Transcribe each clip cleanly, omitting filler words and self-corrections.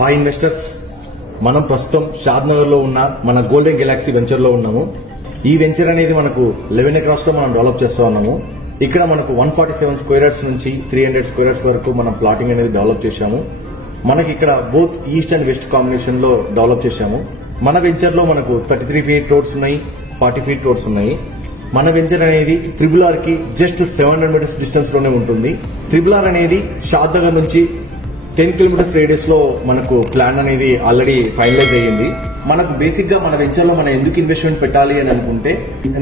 Hi investors, మనం ప్రస్తుతం షాద్నగర్ లో ఉన్న మన గోల్డెన్ గెలాక్సీ వెంచర్ లో ఉన్నాము. ఈ వెంచర్ అనేది మనకు 11 ఎకరాస్ లో మనం డెవలప్ చేస్తూ ఉన్నాము. ఇక్కడ మనకు 147 స్క్వేర్ యార్డ్స్ నుంచి 300 స్క్వేర్ యార్డ్స్ వరకు మనం ప్లాటింగ్ అనేది డెవలప్ చేశాము. మనకి ఇక్కడ both east and west combination లో డెవలప్ చేశాము. మన వెంచర్ లో మనకు 33 ఫీట్ రోడ్స్ ఉన్నాయి, 40 ఫీట్ రోడ్స్ ఉన్నాయి. మన వెంచర్ అనేది RRR కి జస్ట్ 700 మీటర్స్ డిస్టెన్స్ లోనే ఉంటుంది. RRR అనేది షాద్నగర్ నుంచి 10 కిలోమీటర్స్ రేడియస్ లో మనకు ప్లాన్ అనేది ఆల్రెడీ ఫైనలైజ్ అయ్యింది. మనకు బేసిక్ గా మన వెంచర్ లో మనం ఎందుకు ఇన్వెస్ట్మెంట్ పెట్టాలి అని అనుకుంటే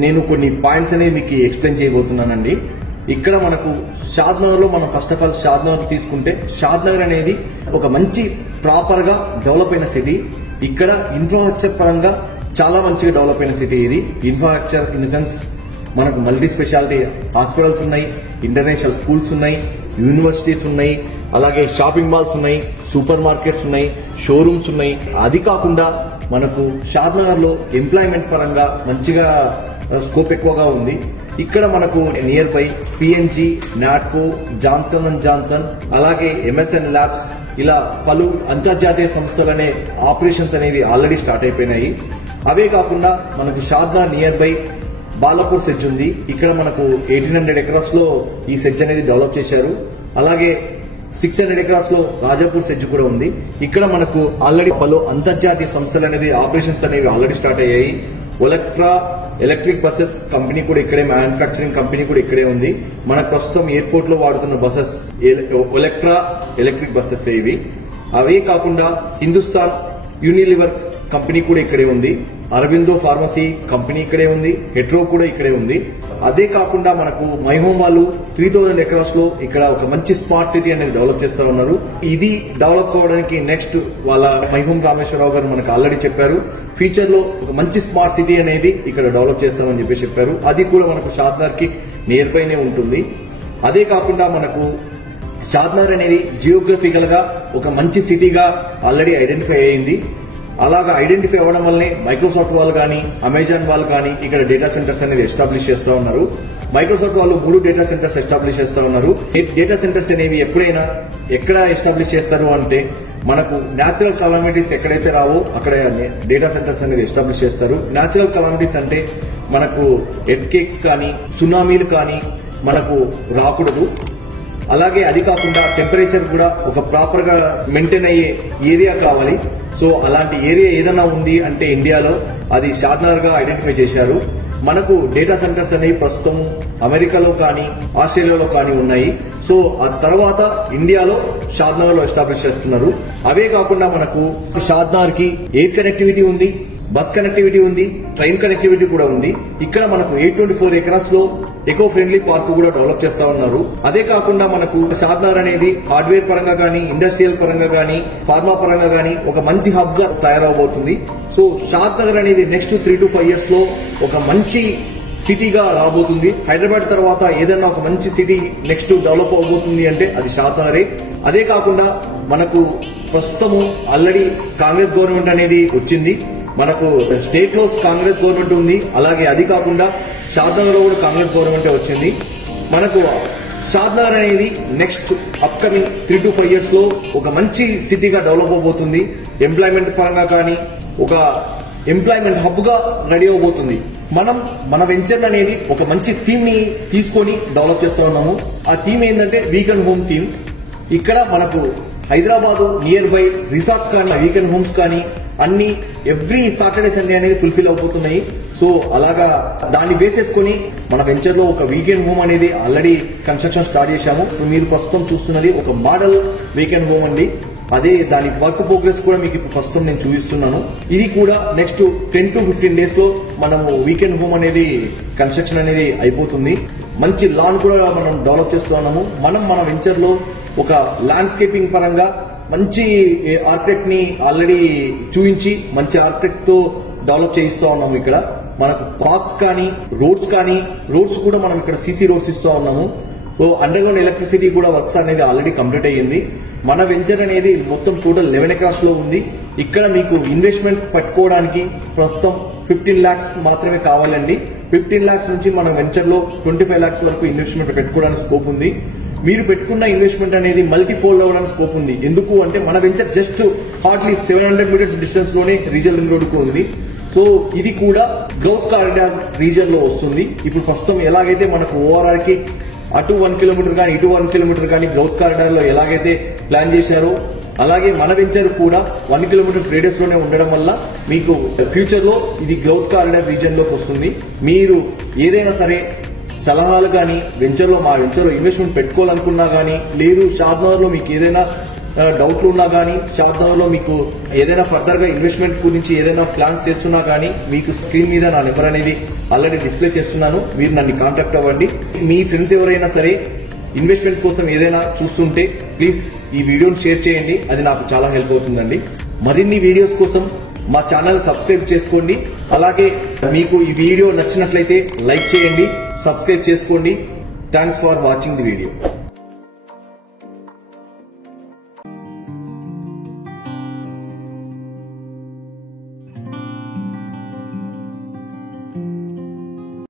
నేను కొన్ని పాయింట్స్ అనేది మీకు ఎక్స్ప్లెయిన్ చేయబోతున్నానండి. ఇక్కడ మనకు షాద్నగర్ లో మనం ఫస్ట్ ఆఫ్ ఆల్ షాద్నగర్ తీసుకుంటే షాద్నగర్ అనేది ఒక మంచి ప్రాపర్ గా డెవలప్ అయిన సిటీ. ఇక్కడ ఇన్ఫ్రాస్ట్రక్చర్ పరంగా చాలా మంచిగా డెవలప్ అయిన సిటీ ఇది. ఇన్ఫ్రాస్ట్రక్చర్ ఇన్ ద సెన్స్ మనకు మల్టీ స్పెషాలిటీ హాస్పిటల్స్ ఉన్నాయి, ఇంటర్నేషనల్ స్కూల్స్ ఉన్నాయి, యూనివర్సిటీస్ ఉన్నాయి, అలాగే షాపింగ్ మాల్స్ ఉన్నాయి, సూపర్ మార్కెట్స్ ఉన్నాయి, షోరూమ్స్ ఉన్నాయి. అది కాకుండా మనకు షాద్నగర్ లో ఎంప్లాయ్మెంట్ పరంగా మంచిగా స్కోప్ ఎక్కువగా ఉంది. ఇక్కడ మనకు near by PNG, Natco, Johnson and Johnson, అలాగే MSN ల్యాబ్స్ ఇలా పలు అంతర్జాతీయ సంస్థలనే ఆపరేషన్స్ అనేవి ఆల్రెడీ స్టార్ట్ అయిపోయినాయి. అవే కాకుండా మనకు Shadnagar near by Balapur SEZ ఉంది. ఇక్కడ మనకు 1800 ఎకరాస్ లో ఈ సెజ్ అనేది డెవలప్ చేశారు. అలాగే 600 ఎకరాస్ లో రాజాపూర్ సెజ్ కూడా ఉంది. ఇక్కడ మనకు ఆల్రెడీ పలు అంతర్జాతీయ సంస్థలు అనేది ఆపరేషన్స్ అనేవి ఆల్రెడీ స్టార్ట్ అయ్యాయి. ఒలెక్ట్రా ఎలక్ట్రిక్ బస్సెస్ కంపెనీ కూడా ఇక్కడే, మ్యానుఫ్యాక్చరింగ్ కంపెనీ కూడా ఇక్కడే ఉంది. మనకు ప్రస్తుతం ఎయిర్పోర్ట్ లో వాడుతున్న బస్సెస్ ఒలెక్ట్రా ఎలక్ట్రిక్ బస్సెస్ ఇవి. అవే కాకుండా హిందుస్థాన్ యూనిలివర్ కంపెనీ కూడా ఇక్కడే ఉంది. అరబిందో ఫార్మసీ కంపెనీ ఇక్కడే ఉంది. హెట్రో కూడా ఇక్కడే ఉంది. అదే కాకుండా మనకు మై హోమ్ వాళ్ళు 3000 ఎకరాస్ లో ఇక్కడ ఒక మంచి స్మార్ట్ సిటీ అనేది డెవలప్ చేస్తా ఉన్నారు. ఇది డెవలప్ అవడానికి నెక్స్ట్ వాళ్ళ మై హోమ్ రామేశ్వరరావు గారు మనకు ఆల్రెడీ చెప్పారు, ఫ్యూచర్ లో ఒక మంచి స్మార్ట్ సిటీ అనేది ఇక్కడ డెవలప్ చేస్తామని చెప్పి చెప్పారు. అది కూడా మనకు షాద్నగర్ కి నియర్ బైనే ఉంటుంది. అదే కాకుండా మనకు షాద్నగర్ అనేది జియోగ్రఫికల్ గా ఒక మంచి సిటీగా ఆల్రెడీ ఐడెంటిఫై అయింది. అలాగా ఐడెంటిఫై అవ్వడం వల్లనే మైక్రోసాఫ్ట్ వాళ్ళు కానీ, అమెజాన్ వాళ్ళు కానీ ఇక్కడ డేటా సెంటర్స్ అనేది ఎస్టాబ్లిష్ చేస్తా ఉన్నారు. మైక్రోసాఫ్ట్ వాళ్ళు 3 డేటా సెంటర్స్ ఎస్టాబ్లిష్ చేస్తా ఉన్నారు. డేటా సెంటర్స్ అనేవి ఎప్పుడైనా ఎక్కడ ఎస్టాబ్లిష్ చేస్తారు అంటే మనకు న్యాచురల్ కలామిటీస్ ఎక్కడైతే రావో అక్కడ డేటా సెంటర్స్ అనేది ఎస్టాబ్లిష్ చేస్తారు. న్యాచురల్ కలామిటీస్ అంటే మనకు ఎర్త్ కేక్స్ కానీ, సునామీలు కానీ మనకు రాకూడదు. అలాగే అది కాకుండా టెంపరేచర్ కూడా ఒక ప్రాపర్ గా మెయింటైన్ అయ్యే ఏరియా కావాలి. సో అలాంటి ఏరియా ఏదైనా ఉంది అంటే ఇండియాలో అది షాద్నగర్ గా ఐడెంటిఫై చేశారు. మనకు డేటా సెంటర్స్ అనేవి ప్రస్తుతం అమెరికాలో కానీ, ఆస్ట్రేలియాలో కానీ ఉన్నాయి. సో ఆ తర్వాత ఇండియాలో షాద్నగర్ లో ఎస్టాబ్లిష్ చేస్తున్నారు. అవే కాకుండా మనకు షాద్నగర్ కి ఎయిర్ కనెక్టివిటీ ఉంది, బస్ కనెక్టివిటీ ఉంది, ట్రైన్ కనెక్టివిటీ కూడా ఉంది. ఇక్కడ మనకు 824 ఎకరాస్ లో ఎకో ఫ్రెండ్లీ పార్క్ కూడా డెవలప్ చేస్తా ఉన్నారు. అదే కాకుండా మనకు షాద్నగర్ అనేది హార్డ్వేర్ పరంగా కానీ, ఇండస్ట్రియల్ పరంగా కానీ, ఫార్మా పరంగా కానీ ఒక మంచి హబ్ గా తయారవబోతుంది. సో షాద్నగర్ అనేది నెక్స్ట్ 3 to 5 years లో ఒక మంచి సిటీగా రాబోతుంది. హైదరాబాద్ తర్వాత ఏదైనా ఒక మంచి సిటీ నెక్స్ట్ డెవలప్ అవబోతుంది అంటే అది షాద్నగరే. అదే కాకుండా మనకు ప్రస్తుతము ఆల్రెడీ కాంగ్రెస్ గవర్నమెంట్ అనేది వచ్చింది. మనకు స్టేట్ లో కాంగ్రెస్ గవర్నమెంట్ ఉంది. అలాగే అది కాకుండా షాద్నగర్ లో కూడా కాంగ్రెస్ గవర్నమెంట్ వచ్చింది. మనకు షాద్నగర్ అనేది నెక్స్ట్ అప్కమింగ్ 3 to 5 years లో ఒక మంచి సిటీగా డెవలప్ అవబోతుంది. ఎంప్లాయ్మెంట్ పరంగా కానీ ఒక ఎంప్లాయ్మెంట్ హబ్ గా రెడీ అవబోతుంది. మనం మన వెంచర్ అనేది ఒక మంచి థీమ్ ని తీసుకొని డెవలప్ చేస్తూ ఉన్నాము. ఆ థీమ్ ఏంటంటే వీకెండ్ హోమ్ థీమ్. ఇక్కడ మనకు హైదరాబాద్ నియర్ బై రిసార్ట్స్ కానీ, వీకెండ్ హోమ్స్ కానీ అన్ని ఎవ్రీ సాటర్డే సండే అనేది ఫుల్ఫిల్ అవుతున్నాయి. సో అలాగా దాన్ని బేస్ చేసుకుని మన వెంచర్ లో ఒక వీకెండ్ హోమ్ అనేది ఆల్రెడీ కన్స్ట్రక్షన్ స్టార్ట్ చేశాము. మీరు ప్రస్తుతం చూస్తున్నది ఒక మోడల్ వీకెండ్ హోమ్ అండి. అదే దాని వర్క్ ప్రోగ్రెస్ కూడా మీకు ఇప్పుడు ప్రస్తుతం నేను చూపిస్తున్నాను. ఇది కూడా నెక్స్ట్ 10 to 15 days లో మనము వీకెండ్ హోమ్ అనేది కన్స్ట్రక్షన్ అనేది అయిపోతుంది. మంచి లాన్ కూడా మనం డెవలప్ చేస్తున్నాము. మనం మన వెంచర్ లో ఒక ల్యాండ్స్కేపింగ్ పరంగా మంచి ఆర్కిటెక్ట్ ని ఆల్రెడీ చూపించి మంచి ఆర్కిటెక్ట్ తో డెవలప్ చేయిస్తా ఉన్నాము. ఇక్కడ మనకు పార్క్స్ కానీ, రోడ్స్ కూడా మనం ఇక్కడ CC రోడ్స్ ఇస్తా ఉన్నాము. సో అండర్ గ్రౌండ్ ఎలక్ట్రిసిటీ కూడా వర్క్స్ అనేది ఆల్రెడీ కంప్లీట్ అయ్యింది. మన వెంచర్ అనేది మొత్తం టోటల్ 11 ఎకరాస్ లో ఉంది. ఇక్కడ మీకు ఇన్వెస్ట్మెంట్ పట్టుకోవడానికి ప్రస్తుతం 15 lakhs మాత్రమే కావాలండి. 15 lakhs నుంచి మన వెంచర్ లో 25 lakhs వరకు ఇన్వెస్ట్మెంట్ పెట్టుకోవడానికి స్కోప్ ఉంది. మీరు పెట్టుకున్న ఇన్వెస్ట్మెంట్ అనేది మల్టీ ఫోల్డ్ అవ్వడానికి స్కోప్ ఉంది. ఎందుకు అంటే మన venture just hardly 700 meters distance లోనే రీజనల్ రింగ్ రోడ్ కు ఉంది. సో ఇది కూడా గ్రౌత్ కారిడార్ రీజన్ లో వస్తుంది. ఇప్పుడు ప్రస్తుతం ఎలాగైతే మనకు ఓఆర్ఆర్ కి అటు 1 కిలోమీటర్ కానీ ఇటు 1 కిలోమీటర్ కానీ గ్రౌత్ కారిడార్ లో ఎలాగైతే ప్లాన్ చేశారో అలాగే మన వెంచర్ కూడా 1 కిలోమీటర్ రేడియస్ లోనే ఉండడం వల్ల మీకు ఫ్యూచర్ లో ఇది గ్రౌత్ కారిడార్ రీజన్ లోకి వస్తుంది. మీరు ఏదైనా సరే సలహాలు కానీ మా వెంచర్లో ఇన్వెస్ట్మెంట్ పెట్టుకోవాలనుకున్నా కానీ, లేదు షాద్నగర్ లో మీకు ఏదైనా డౌట్లు ఉన్నా కానీ, షాద్నగర్ లో మీకు ఏదైనా ఫర్దర్ గా ఇన్వెస్ట్మెంట్ గురించి ఏదైనా ప్లాన్స్ చేస్తున్నా కానీ, మీకు స్క్రీన్ మీద నా నెంబర్ అనేది ఆల్రెడీ డిస్ప్లే చేస్తున్నాను. మీరు నన్ను కాంటాక్ట్ అవ్వండి. మీ ఫ్రెండ్స్ ఎవరైనా సరే ఇన్వెస్ట్మెంట్ కోసం ఏదైనా చూస్తుంటే ప్లీజ్ ఈ వీడియోని షేర్ చేయండి. అది నాకు చాలా హెల్ప్ అవుతుందండి. మరిన్ని వీడియోస్ కోసం మా ఛానల్ సబ్స్క్రైబ్ చేసుకోండి. అలాగే మీకు ఈ వీడియో నచ్చినట్లయితే లైక్ చేయండి, సబ్స్క్రైబ్ చేసుకోండి. Thanks for watching the video.